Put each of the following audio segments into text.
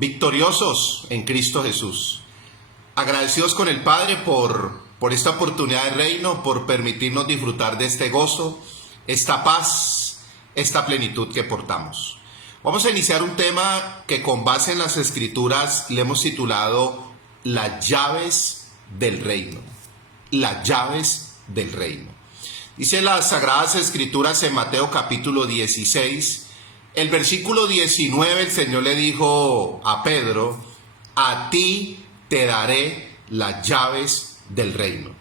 victoriosos en Cristo Jesús. Agradecidos con el Padre por esta oportunidad de reino, por permitirnos disfrutar de este gozo, esta paz, esta plenitud que portamos. Vamos a iniciar un tema que con base en las Escrituras le hemos titulado las llaves del reino. Las llaves del reino. Dice las Sagradas Escrituras en Mateo capítulo 16, el versículo 19, el Señor le dijo a Pedro: a ti te daré las llaves del reino.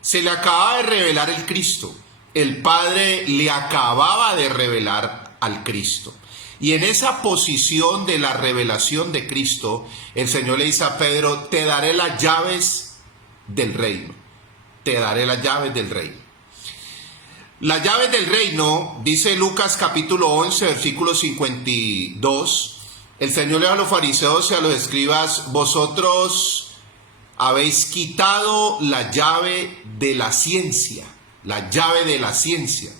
Se le acaba de revelar el Cristo. El Padre le acababa de revelar al Cristo. Y en esa posición de la revelación de Cristo, el Señor le dice a Pedro: te daré las llaves del reino. Te daré las llaves del reino. Las llaves del reino, dice Lucas capítulo 11, versículo 52, el Señor le dijo a los fariseos y a los escribas: vosotros habéis quitado la llave de la ciencia. La llave de la ciencia.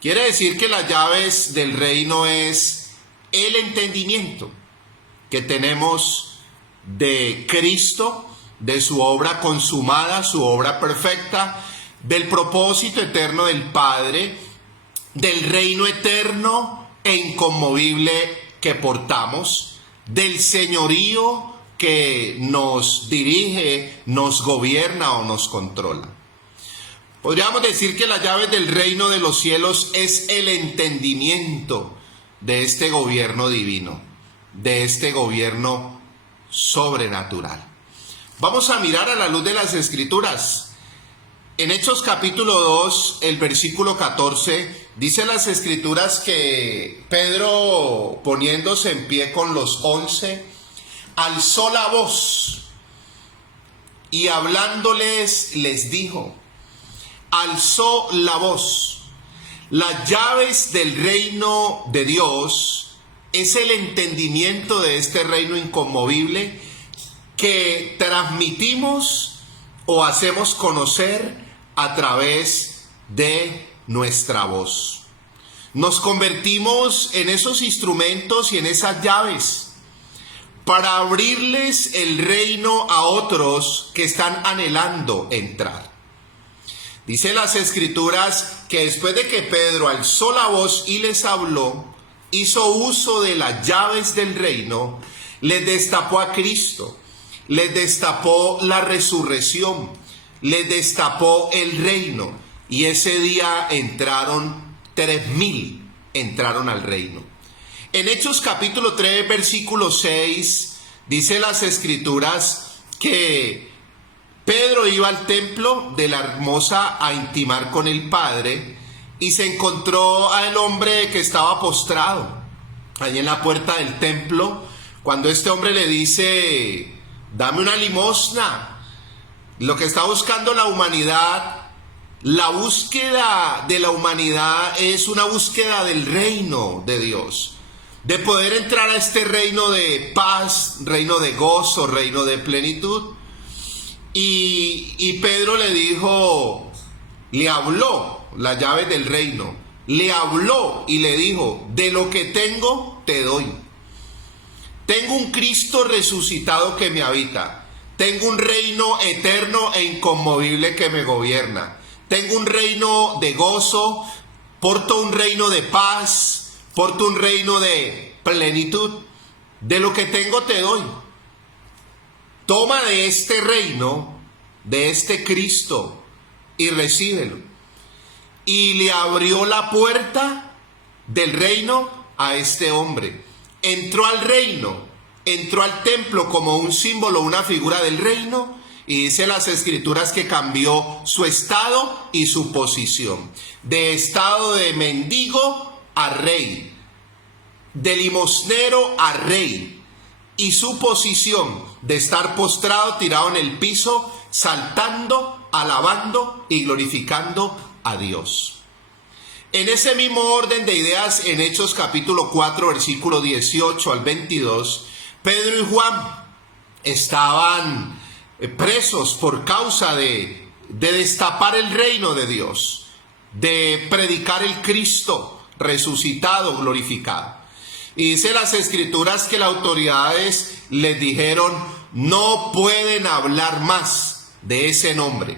Quiere decir que las llaves del reino es el entendimiento que tenemos de Cristo, de su obra consumada, su obra perfecta, del propósito eterno del Padre, del reino eterno e inconmovible que portamos, del señorío que nos dirige, nos gobierna o nos controla. Podríamos decir que las llaves del reino de los cielos es el entendimiento de este gobierno divino, de este gobierno sobrenatural. Vamos a mirar a la luz de las Escrituras. En Hechos capítulo 2, el versículo 14, dice las Escrituras que Pedro, poniéndose en pie con los 11, alzó la voz y hablándoles les dijo, alzó la voz. Las llaves del reino de Dios es el entendimiento de este reino inconmovible que transmitimos o hacemos conocer a través de nuestra voz. Nos convertimos en esos instrumentos y en esas llaves para abrirles el reino a otros que están anhelando entrar. Dice las Escrituras que después de que Pedro alzó la voz y les habló, hizo uso de las llaves del reino, les destapó a Cristo, les destapó la resurrección, les destapó el reino. Y ese día entraron 3,000, entraron al reino. En Hechos capítulo 3, versículo 6, dice las Escrituras que Pedro iba al templo de la Hermosa a intimar con el Padre y se encontró al hombre que estaba postrado ahí en la puerta del templo. Cuando este hombre le dice: dame una limosna. Lo que está buscando la humanidad, la búsqueda de la humanidad es una búsqueda del reino de Dios, de poder entrar a este reino de paz, reino de gozo, reino de plenitud. Y Pedro le dijo, le habló las llaves del reino, le habló y le dijo: de lo que tengo te doy. Tengo un Cristo resucitado que me habita. Tengo un reino eterno e inconmovible que me gobierna. Tengo un reino de gozo, porto un reino de paz, porto un reino de plenitud. De lo que tengo te doy. Toma de este reino, de este Cristo, y recíbelo. Y le abrió la puerta del reino a este hombre. Entró al reino, entró al templo como un símbolo, una figura del reino, y dice las Escrituras que cambió su estado y su posición. De estado de mendigo a rey, de limosnero a rey. Y su posición de estar postrado, tirado en el piso, saltando, alabando y glorificando a Dios. En ese mismo orden de ideas, en Hechos capítulo 4, versículo 18 al 22, Pedro y Juan estaban presos por causa de destapar el reino de Dios, de predicar el Cristo resucitado, glorificado. Y dice las escrituras que las autoridades les dijeron, no pueden hablar más de ese nombre,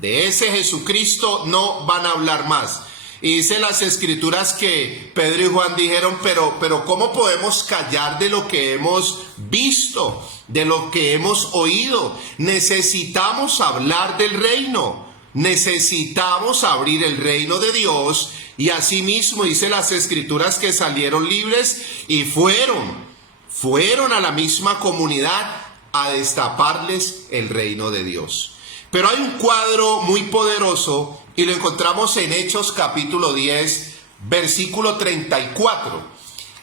de ese Jesucristo no van a hablar más. Y dice las escrituras que Pedro y Juan dijeron, pero ¿cómo podemos callar de lo que hemos visto, de lo que hemos oído? Necesitamos hablar del reino, necesitamos abrir el reino de Dios. Y asimismo dice las escrituras que salieron libres y fueron a la misma comunidad a destaparles el reino de Dios. Pero hay un cuadro muy poderoso y lo encontramos en Hechos capítulo 10, versículo 34.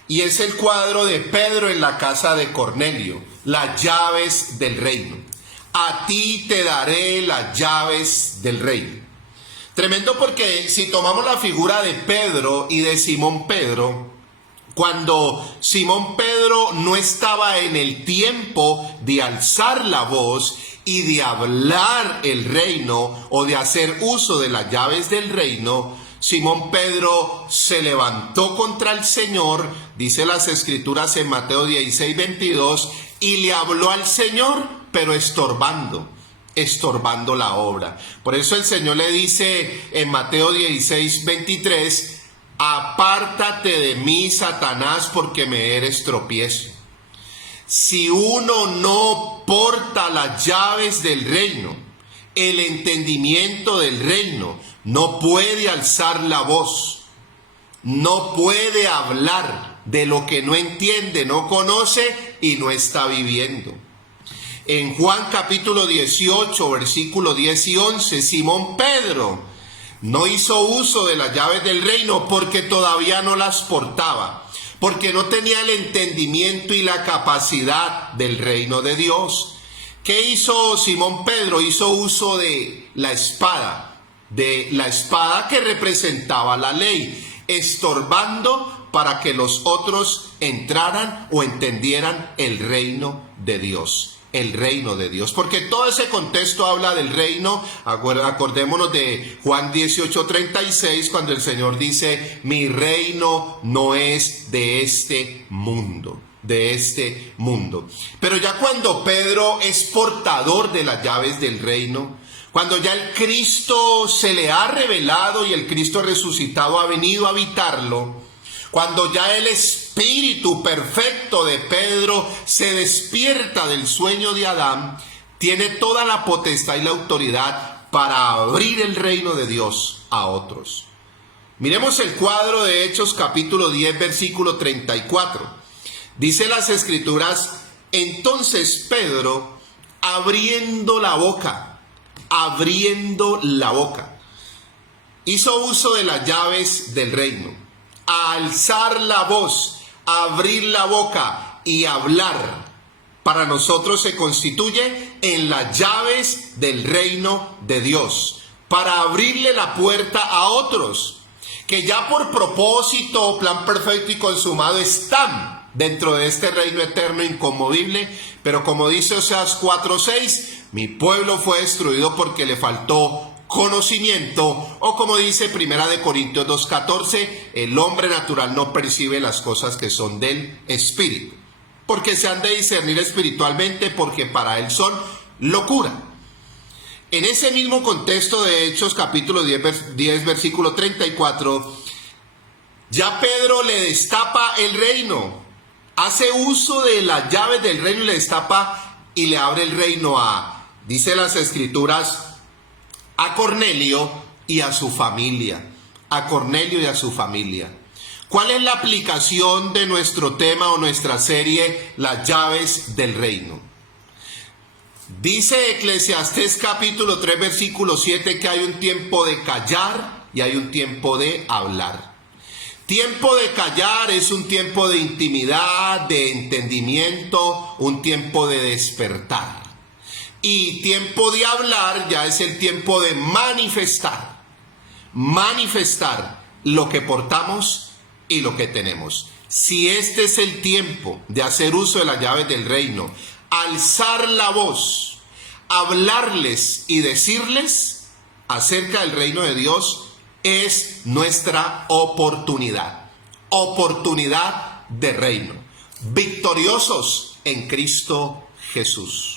Y es el cuadro de Pedro en la casa de Cornelio, las llaves del reino. A ti te daré las llaves del reino. Tremendo, porque si tomamos la figura de Pedro y de Simón Pedro, cuando Simón Pedro no estaba en el tiempo de alzar la voz y de hablar el reino o de hacer uso de las llaves del reino, Simón Pedro se levantó contra el Señor, dice las escrituras en Mateo 16, 22, y le habló al Señor, pero estorbando la obra. Por eso el Señor le dice en Mateo 16, 23, apártate de mí, Satanás, porque me eres tropiezo. Si uno no porta las llaves del reino, el entendimiento del reino, no puede alzar la voz, no puede hablar de lo que no entiende, no conoce y no está viviendo. En Juan capítulo 18, versículos 10 y 11, Simón Pedro no hizo uso de las llaves del reino porque todavía no las portaba, porque no tenía el entendimiento y la capacidad del reino de Dios. ¿Qué hizo Simón Pedro? Hizo uso de la espada que representaba la ley, estorbando para que los otros entraran o entendieran el reino de Dios. El reino de Dios, porque todo ese contexto habla del reino. Acordémonos de Juan 18:36, cuando el Señor dice, mi reino no es de este mundo, Pero ya cuando Pedro es portador de las llaves del reino, cuando ya el Cristo se le ha revelado y el Cristo resucitado ha venido a habitarlo, cuando ya el espíritu perfecto de Pedro se despierta del sueño de Adán, tiene toda la potestad y la autoridad para abrir el reino de Dios a otros. Miremos el cuadro de Hechos capítulo 10, versículo 34. Dice las escrituras, entonces Pedro, abriendo la boca, hizo uso de las llaves del reino. A alzar la voz, a abrir la boca y hablar, para nosotros se constituye en las llaves del reino de Dios, para abrirle la puerta a otros, que ya por propósito, plan perfecto y consumado están dentro de este reino eterno inconmovible, pero como dice Oseas 4:6, mi pueblo fue destruido porque le faltó conocimiento, o como dice Primera de Corintios 2:14, el hombre natural no percibe las cosas que son del espíritu, porque se han de discernir espiritualmente, porque para él son locura. En ese mismo contexto de Hechos capítulo 10 versículo 34, ya Pedro le destapa el reino, hace uso de las llaves del reino y le destapa y le abre el reino dice las escrituras, a Cornelio y a su familia. ¿Cuál es la aplicación de nuestro tema o nuestra serie, las llaves del reino? Dice Eclesiastés capítulo 3 versículo 7 que hay un tiempo de callar y hay un tiempo de hablar. Tiempo de callar es un tiempo de intimidad, de entendimiento, un tiempo de despertar. Y tiempo de hablar ya es el tiempo de manifestar lo que portamos y lo que tenemos. Si este es el tiempo de hacer uso de las llaves del reino, alzar la voz, hablarles y decirles acerca del reino de Dios, es nuestra oportunidad de reino, victoriosos en Cristo Jesús.